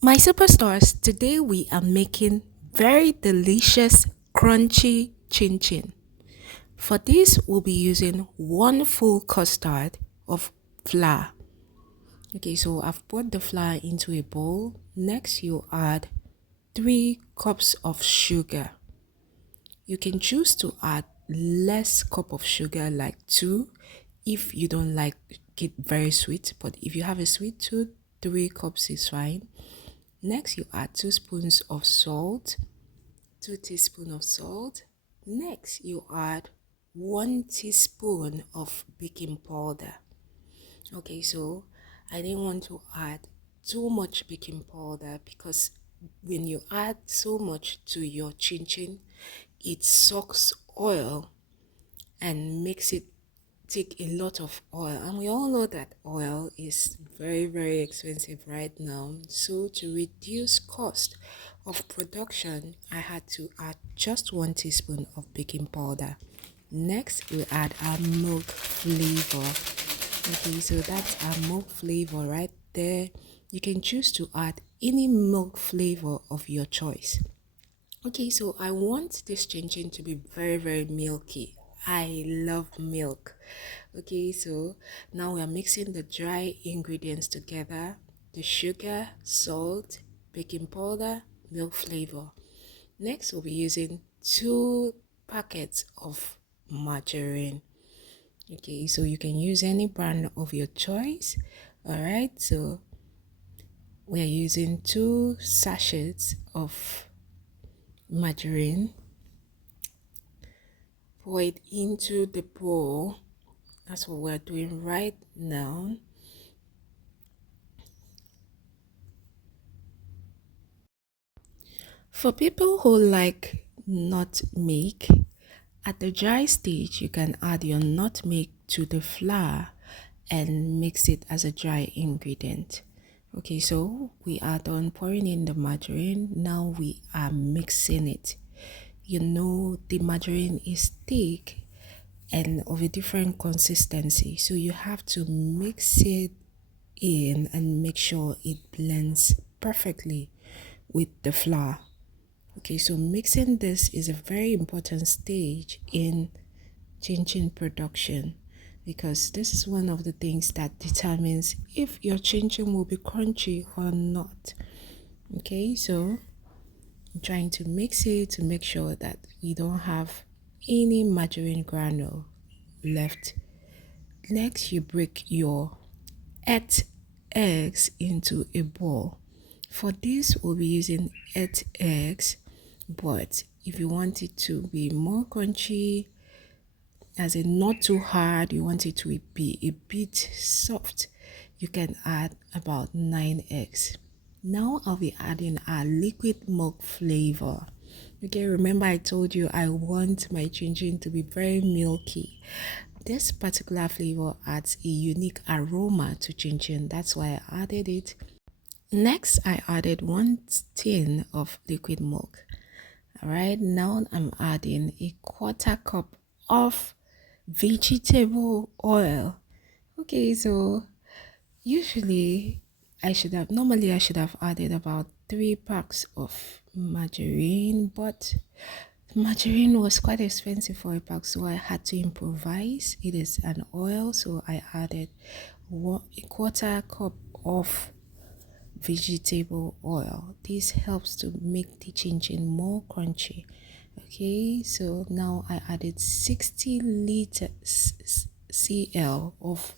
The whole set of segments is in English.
My superstars, today we are making very delicious crunchy chinchin. For this, we'll be using one full custard of flour. Okay, so I've poured the flour into a bowl. Next, you add 3 cups of sugar. You can choose to add less cup of sugar, like 2, if you don't like it very sweet. But if you have a sweet tooth, 3 cups is fine. Next, you add 2 spoons of salt, 2 teaspoons of salt. Next, you add 1 teaspoon of baking powder. Okay, so I didn't want to add too much baking powder because when you add so much to your chin chin, it sucks oil and makes it take a lot of oil, and we all know that oil is very expensive right now. So to reduce cost of production, I had to add just 1 teaspoon of baking powder. Next, we add our milk flavor. Okay, so that's our milk flavor right there. You can choose to add any milk flavor of your choice. Okay, so I want this chinchin to be very milky. I love milk. Okay, so now we are mixing the dry ingredients together: the sugar, salt, baking powder, milk flavor. Next, we'll be using 2 packets of margarine. Okay, so you can use any brand of your choice. All right, so we are using 2 sachets of margarine. Pour it into the bowl. That's what we're doing right now. For people who like nutmeg, at the dry stage, you can add your nutmeg to the flour and mix it as a dry ingredient. Okay, so we are done pouring in the margarine. Now we are mixing it. You know, the margarine is thick and of a different consistency, so you have to mix it in and make sure it blends perfectly with the flour. Okay, so mixing this is a very important stage in chinchin production because this is one of the things that determines if your chinchin will be crunchy or not. Okay, so I'm trying to mix it to make sure that we don't have any margarine granule left. Next, you break your 8 eggs into a bowl. For this, we'll be using 8 eggs, but if you want it to be more crunchy, as in not too hard, you want it to be a bit soft, you can add about 9 eggs. Now I'll be adding our liquid milk flavor. Okay, remember I told you I want my chinchin to be very milky. This particular flavor adds a unique aroma to chinchin. That's why I added it. Next, I added 1 tin of liquid milk. All right, now I'm adding a 1/4 cup of vegetable oil. Okay, so usually normally I should have added about 3 packs of margarine, but margarine was quite expensive for a pack, so I had to improvise. It is an oil, so I added a 1/4 cup of vegetable oil. This helps to make the chinchin more crunchy. Okay, so now I added 60 liters cl of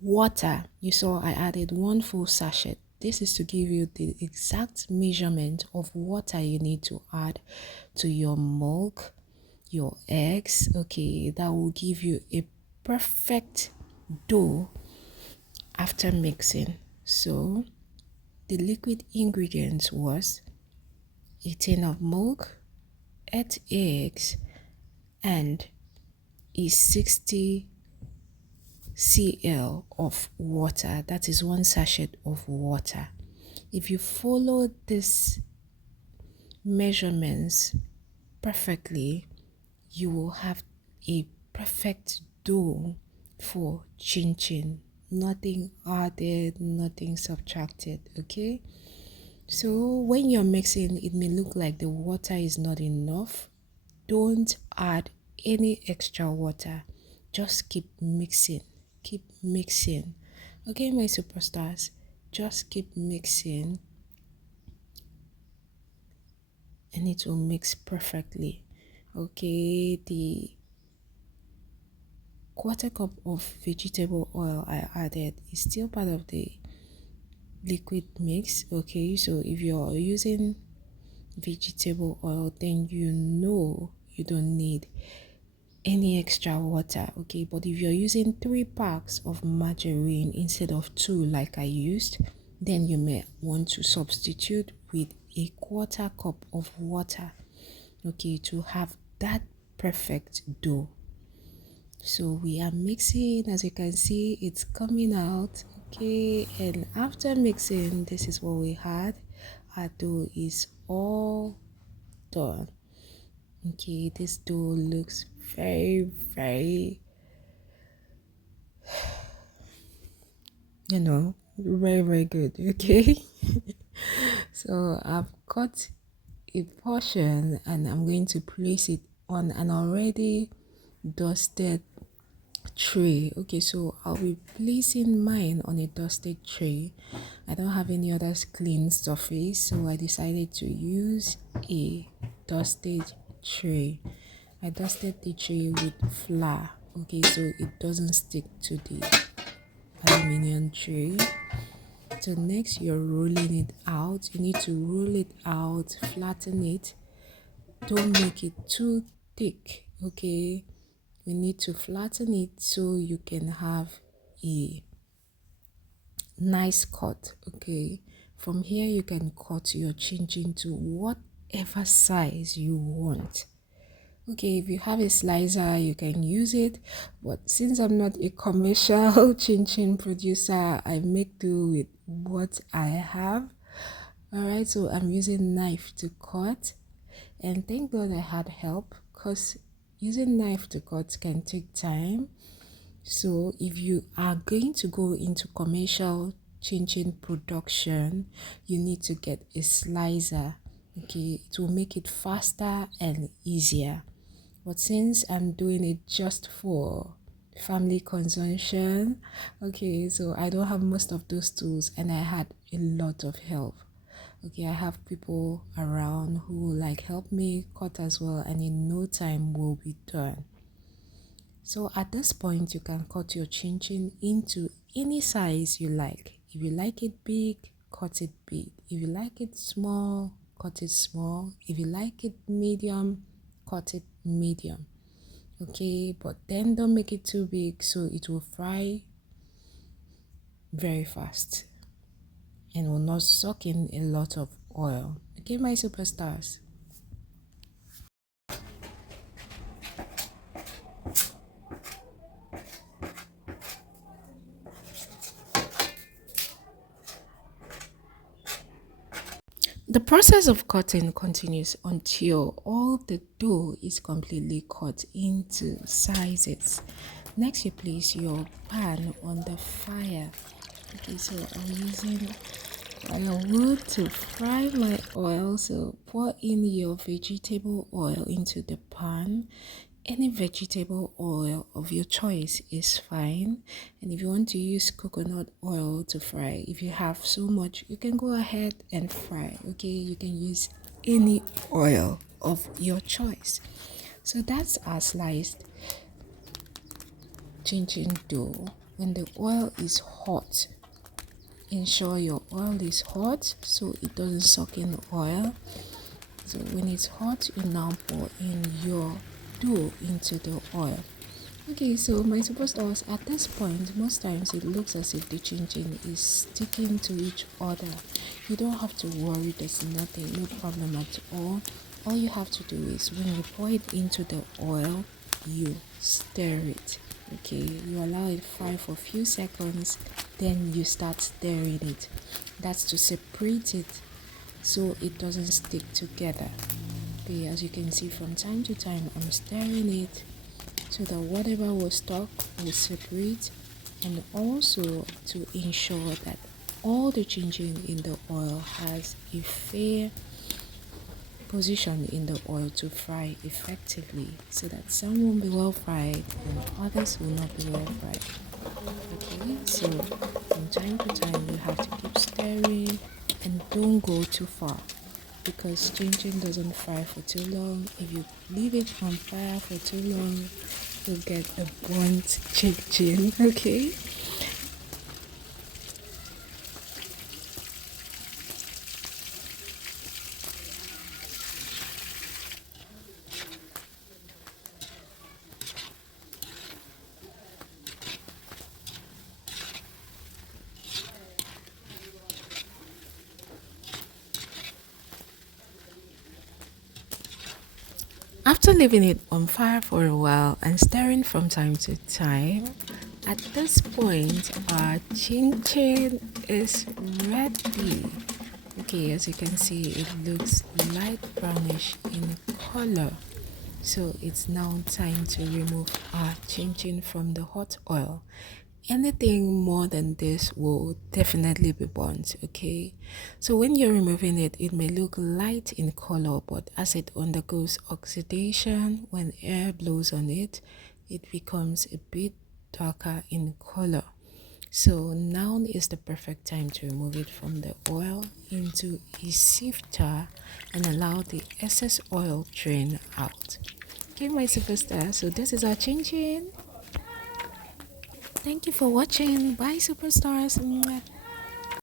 water. You saw I added 1 full sachet. This is to give you the exact measurement of water you need to add to your milk, your eggs. Okay, that will give you a perfect dough after mixing. So the liquid ingredients was a tin of milk, 8 eggs, and a 60 cl of water. That is 1 sachet of water. If you follow these measurements perfectly, you will have a perfect dough for chinchin. Nothing added, nothing subtracted. Okay, So when you're mixing, it may look like the water is not enough. Don't add any extra water. Just keep mixing. Keep mixing. Okay, my superstars, just keep mixing and it will mix perfectly. Okay, the quarter cup of vegetable oil I added is still part of the liquid mix. Okay, so if you're using vegetable oil, then you don't need any extra water. Okay, but if you're using 3 packs of margarine instead of 2 like I used, then you may want to substitute with a quarter cup of water, okay, to have that perfect dough. So we are mixing. As you can see, it's coming out. Okay, and after mixing, this is what we had. Our dough is all done. Okay, this dough looks very, very, very, very good. Okay. So I've cut a portion and I'm going to place it on an already dusted tray. Okay, so I'll be placing mine on a dusted tray. I don't have any other clean surface, so I decided to use a dusted tray. I dusted the tray with flour, okay, so it doesn't stick to the aluminum tray. So next you're rolling it out. You need to roll it out, flatten it. Don't make it too thick, okay? You need to flatten it so you can have a nice cut, okay? From here you can cut your chinchin to whatever size you want. Okay, if you have a slicer, you can use it. But since I'm not a commercial chinchin producer, I make do with what I have. Alright, so I'm using knife to cut. And thank God I had help, because using knife to cut can take time. So if you are going to go into commercial chinchin production, you need to get a slicer. Okay, it will make it faster and easier. But since I'm doing it just for family consumption, okay, so I don't have most of those tools and I had a lot of help. Okay, I have people around who will like help me cut as well, and in no time will be done. So at this point you can cut your chinchin into any size you like. If you like it big, cut it big. If you like it small, cut it small. If you like it medium, cut it medium. Okay, but then don't make it too big so it will fry very fast and will not suck in a lot of oil. Okay, my superstars. The process of cutting continues until all the dough is completely cut into sizes. Next, you place your pan on the fire. Okay, so I'm using firewood to fry my oil. So pour in your vegetable oil into the pan. Any vegetable oil of your choice is fine. And if you want to use coconut oil to fry, if you have so much, you can go ahead and fry. Okay, you can use any oil of your choice. So that's our sliced chinchin dough. When the oil is hot, ensure your oil is hot so it doesn't suck in the oil. So when it's hot, you now pour in your dough into the oil. Okay, so my superstars, at this point, most times it looks as if the chinchin is sticking to each other. You don't have to worry, there's nothing, no problem at all. All you have to do is when you pour it into the oil, you stir it. Okay, you allow it fry for a few seconds, then you start stirring it. That's to separate it so it doesn't stick together. Okay, as you can see, from time to time I'm stirring it so that whatever was stuck will separate, and also to ensure that all the chinchin in the oil has a fair position in the oil to fry effectively, so that some will be well fried and others will not be well fried. Okay, so from time to time you have to keep stirring and don't go too far, because chinchin doesn't fry for too long. If you leave it on fire for too long, you'll get a burnt chinchin. Okay. After leaving it on fire for a while and stirring from time to time, at this point our chinchin is ready. Okay, as you can see, it looks light brownish in color. So it's now time to remove our chinchin from the hot oil. Anything more than this will definitely be burnt. Okay, so when you're removing it, it may look light in color, but as it undergoes oxidation, when air blows on it, it becomes a bit darker in color. So now is the perfect time to remove it from the oil into a sifter and allow the excess oil drain out. Okay, my superstar, so this is our chin chin. Thank you for watching. Bye, superstars. Mwah.